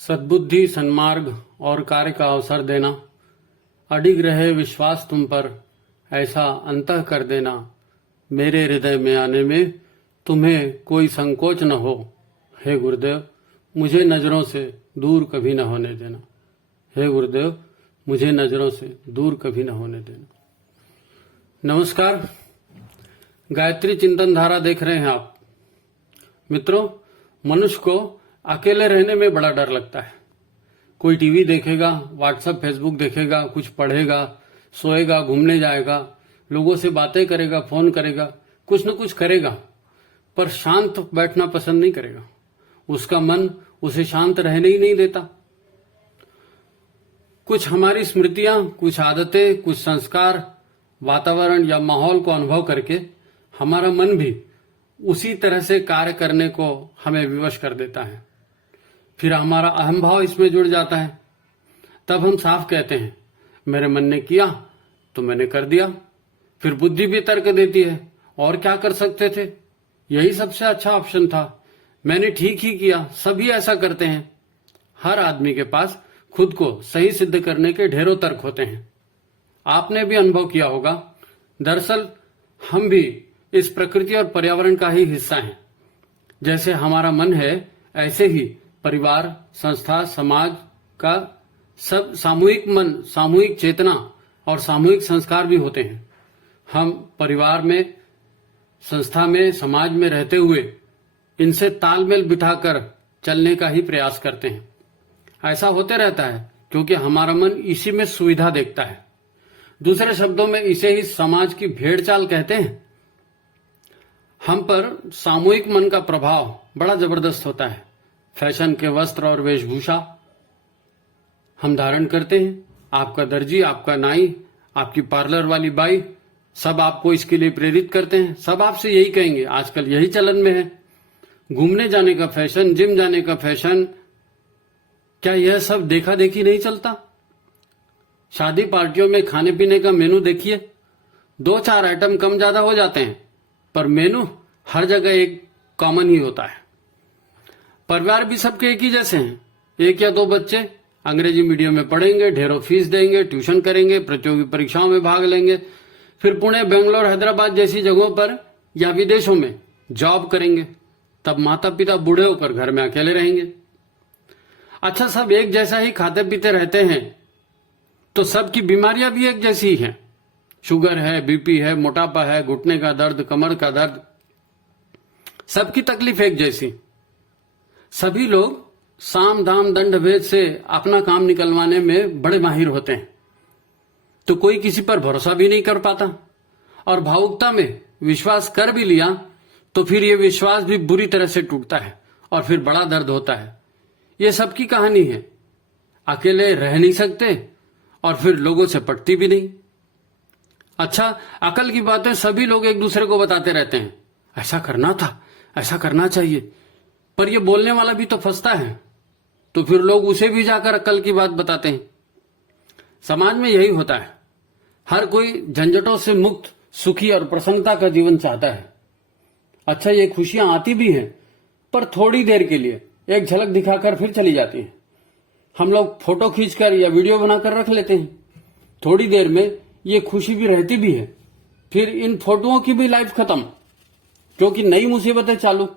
सद्बुद्धि, सन्मार्ग और कार्य का अवसर देना, अडिग रहे विश्वास तुम पर, ऐसा अंतः कर देना, मेरे हृदय में आने में तुम्हें कोई संकोच न हो। हे गुरुदेव, मुझे नजरों से दूर कभी न होने देना। हे गुरुदेव, मुझे नजरों से दूर कभी न होने देना। नमस्कार, गायत्री चिंतन धारा देख रहे हैं आप। मित्रों, मनुष्य को अकेले रहने में बड़ा डर लगता है। कोई टीवी देखेगा, व्हाट्सएप फेसबुक देखेगा, कुछ पढ़ेगा, सोएगा, घूमने जाएगा, लोगों से बातें करेगा, फोन करेगा, कुछ न कुछ करेगा, पर शांत बैठना पसंद नहीं करेगा। उसका मन उसे शांत रहने ही नहीं देता। कुछ हमारी स्मृतियां, कुछ आदतें, कुछ संस्कार, वातावरण या माहौल को अनुभव करके हमारा मन भी उसी तरह से कार्य करने को हमें विवश कर देता है। फिर हमारा अहम भाव इसमें जुड़ जाता है। तब हम साफ कहते हैं, मेरे मन ने किया तो मैंने कर दिया। फिर बुद्धि भी तर्क देती है, और क्या कर सकते थे, यही सबसे अच्छा ऑप्शन था, मैंने ठीक ही किया, सभी ऐसा करते हैं। हर आदमी के पास खुद को सही सिद्ध करने के ढेरों तर्क होते हैं। आपने भी अनुभव किया होगा। दरअसल हम भी इस प्रकृति और पर्यावरण का ही हिस्सा हैं। जैसे हमारा मन है, ऐसे ही परिवार, संस्था, समाज का सब सामूहिक मन, सामूहिक चेतना और सामूहिक संस्कार भी होते हैं। हम परिवार में, संस्था में, समाज में रहते हुए इनसे तालमेल बिठाकर चलने का ही प्रयास करते हैं। ऐसा होते रहता है क्योंकि हमारा मन इसी में सुविधा देखता है। दूसरे शब्दों में इसे ही समाज की भेड़चाल कहते हैं। हम पर सामूहिक मन का प्रभाव बड़ा जबरदस्त होता है। फैशन के वस्त्र और वेशभूषा हम धारण करते हैं। आपका दर्जी, आपका नाई, आपकी पार्लर वाली बाई, सब आपको इसके लिए प्रेरित करते हैं। सब आपसे यही कहेंगे, आजकल यही चलन में है। घूमने जाने का फैशन, जिम जाने का फैशन, क्या यह सब देखा देखी नहीं चलता? शादी पार्टियों में खाने पीने का मेनू देखिए, 2-4 आइटम कम ज्यादा हो जाते हैं, पर मेनू हर जगह एक कॉमन ही होता है। परिवार भी सबके एक ही जैसे हैं। 1 या 2 बच्चे अंग्रेजी मीडियम में पढ़ेंगे, ढेरों फीस देंगे, ट्यूशन करेंगे, प्रतियोगी परीक्षाओं में भाग लेंगे, फिर पुणे, बेंगलोर, हैदराबाद जैसी जगहों पर या विदेशों में जॉब करेंगे। तब माता पिता बूढ़े होकर घर में अकेले रहेंगे। अच्छा, सब एक जैसा ही खाते पीते रहते हैं तो सबकी बीमारियां भी एक जैसी ही हैं। शुगर है, बीपी है, मोटापा है, घुटने का दर्द, कमर का दर्द, सबकी तकलीफ एक जैसी। सभी लोग साम दाम दंड भेद से अपना काम निकलवाने में बड़े माहिर होते हैं, तो कोई किसी पर भरोसा भी नहीं कर पाता, और भावुकता में विश्वास कर भी लिया तो फिर ये विश्वास भी बुरी तरह से टूटता है और फिर बड़ा दर्द होता है। ये सबकी कहानी है। अकेले रह नहीं सकते और फिर लोगों से पटती भी नहीं। अच्छा, अकल की बातें सभी लोग एक दूसरे को बताते रहते हैं, ऐसा करना था, ऐसा करना चाहिए, पर ये बोलने वाला भी तो फंसता है, तो फिर लोग उसे भी जाकर अकल की बात बताते हैं। समाज में यही होता है। हर कोई झंझटों से मुक्त, सुखी और प्रसन्नता का जीवन चाहता है। अच्छा, ये खुशियां आती भी हैं, पर थोड़ी देर के लिए, एक झलक दिखाकर फिर चली जाती हैं। हम लोग फोटो खींचकर या वीडियो बनाकर रख लेते हैं। थोड़ी देर में ये खुशी भी रहती भी है, फिर इन फोटोओं की भी लाइफ खत्म, क्योंकि नई मुसीबतें चालू।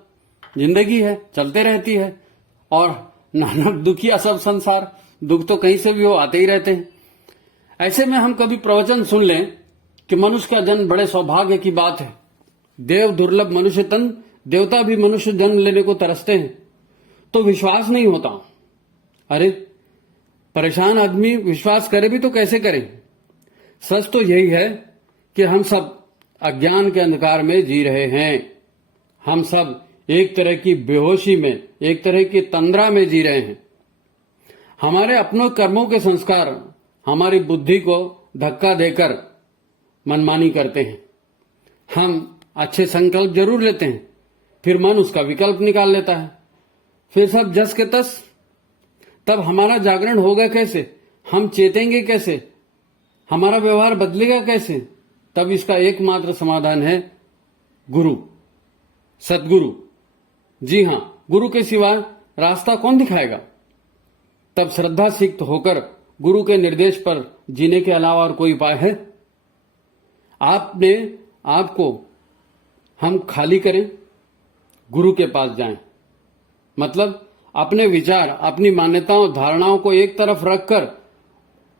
जिंदगी है, चलते रहती है, और नाना दुखिया सब संसार, दुख तो कहीं से भी हो, आते ही रहते हैं। ऐसे में हम कभी प्रवचन सुन लें कि मनुष्य का जन्म बड़े सौभाग्य की बात है, देव दुर्लभ मनुष्य तन, देवता भी मनुष्य जन्म लेने को तरसते हैं, तो विश्वास नहीं होता। अरे, परेशान आदमी विश्वास करे भी तो कैसे करे? सच तो यही है कि हम सब अज्ञान के अंधकार में जी रहे हैं। हम सब एक तरह की बेहोशी में, एक तरह की तंद्रा में जी रहे हैं। हमारे अपनों कर्मों के संस्कार हमारी बुद्धि को धक्का देकर मनमानी करते हैं। हम अच्छे संकल्प जरूर लेते हैं, फिर मन उसका विकल्प निकाल लेता है, फिर सब जस के तस। तब हमारा जागरण होगा कैसे? हम चेतेंगे कैसे? हमारा व्यवहार बदलेगा कैसे? तब इसका एकमात्र समाधान है गुरु, सदगुरु। जी हां, गुरु के सिवा रास्ता कौन दिखाएगा? तब श्रद्धा सिक्त होकर गुरु के निर्देश पर जीने के अलावा और कोई उपाय है? आपने आपको हम खाली करें, गुरु के पास जाएं। मतलब अपने विचार, अपनी मान्यताओं, धारणाओं को एक तरफ रखकर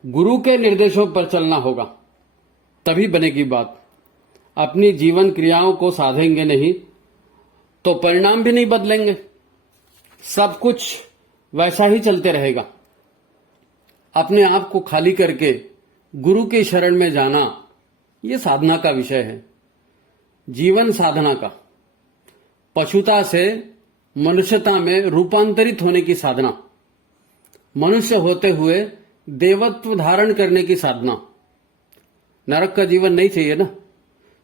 गुरु के निर्देशों पर चलना होगा, तभी बनेगी बात। अपनी जीवन क्रियाओं को साधेंगे नहीं तो परिणाम भी नहीं बदलेंगे, सब कुछ वैसा ही चलते रहेगा। अपने आप को खाली करके गुरु की शरण में जाना, ये साधना का विषय है, जीवन साधना का। पशुता से मनुष्यता में रूपांतरित होने की साधना, मनुष्य होते हुए देवत्व धारण करने की साधना। नरक का जीवन नहीं चाहिए ना,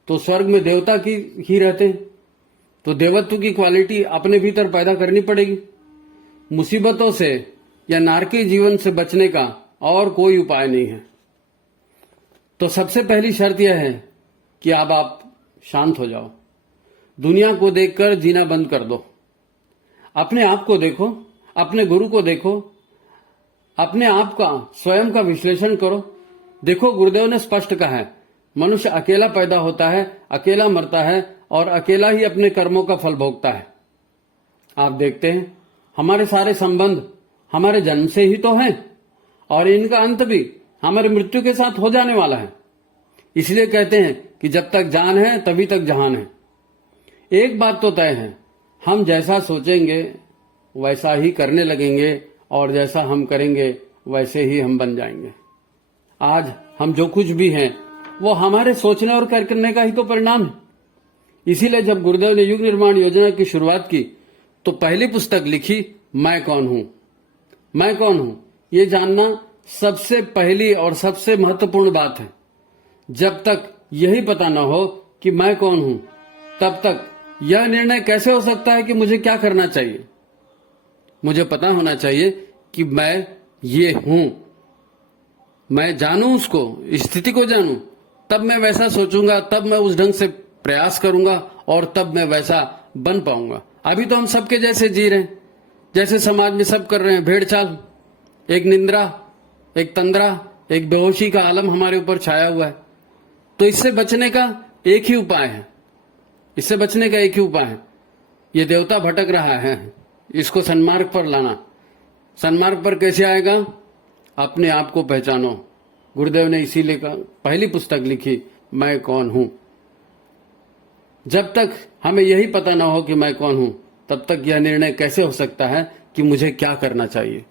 तो स्वर्ग में देवता की ही रहते हैं, तो देवत्व की क्वालिटी अपने भीतर पैदा करनी पड़ेगी। मुसीबतों से या नारकी जीवन से बचने का और कोई उपाय नहीं है। तो सबसे पहली शर्त यह है कि अब आप शांत हो जाओ, दुनिया को देखकर जीना बंद कर दो, अपने आप को देखो, अपने गुरु को देखो, अपने आप का स्वयं का विश्लेषण करो। देखो, गुरुदेव ने स्पष्ट कहा है, मनुष्य अकेला पैदा होता है, अकेला मरता है और अकेला ही अपने कर्मों का फल भोगता है। आप देखते हैं हमारे सारे संबंध हमारे जन्म से ही तो हैं और इनका अंत भी हमारी मृत्यु के साथ हो जाने वाला है। इसलिए कहते हैं कि जब तक जान है तभी तक जहान है। एक बात तो तय है, हम जैसा सोचेंगे वैसा ही करने लगेंगे और जैसा हम करेंगे वैसे ही हम बन जाएंगे। आज हम जो कुछ भी हैं वो हमारे सोचने और करने का ही तो परिणाम है। इसीलिए जब गुरुदेव ने युग निर्माण योजना की शुरुआत की तो पहली पुस्तक लिखी, मैं कौन हूं। मैं कौन हूं ये जानना सबसे पहली और सबसे महत्वपूर्ण बात है। जब तक यही पता न हो कि मैं कौन हूं, तब तक यह निर्णय कैसे हो सकता है कि मुझे क्या करना चाहिए। मुझे पता होना चाहिए कि मैं ये हूं, मैं जानूं उसको, स्थिति को जानूं, तब मैं वैसा सोचूंगा, तब मैं उस ढंग से प्रयास करूंगा और तब मैं वैसा बन पाऊंगा। अभी तो हम सबके जैसे जी रहे हैं, जैसे समाज में सब कर रहे हैं, भेड़ चाल, एक निंद्रा, एक तंद्रा, एक बेहोशी का आलम हमारे ऊपर छाया हुआ है। तो इससे बचने का एक ही उपाय है, इससे बचने का एक ही उपाय है। ये देवता भटक रहा है, इसको सन्मार्ग पर लाना। सन्मार्ग पर कैसे आएगा? अपने आप को पहचानो। गुरुदेव ने इसीलिए पहली पुस्तक लिखी, मैं कौन हूं। जब तक हमें यही पता ना हो कि मैं कौन हूं, तब तक यह निर्णय कैसे हो सकता है कि मुझे क्या करना चाहिए।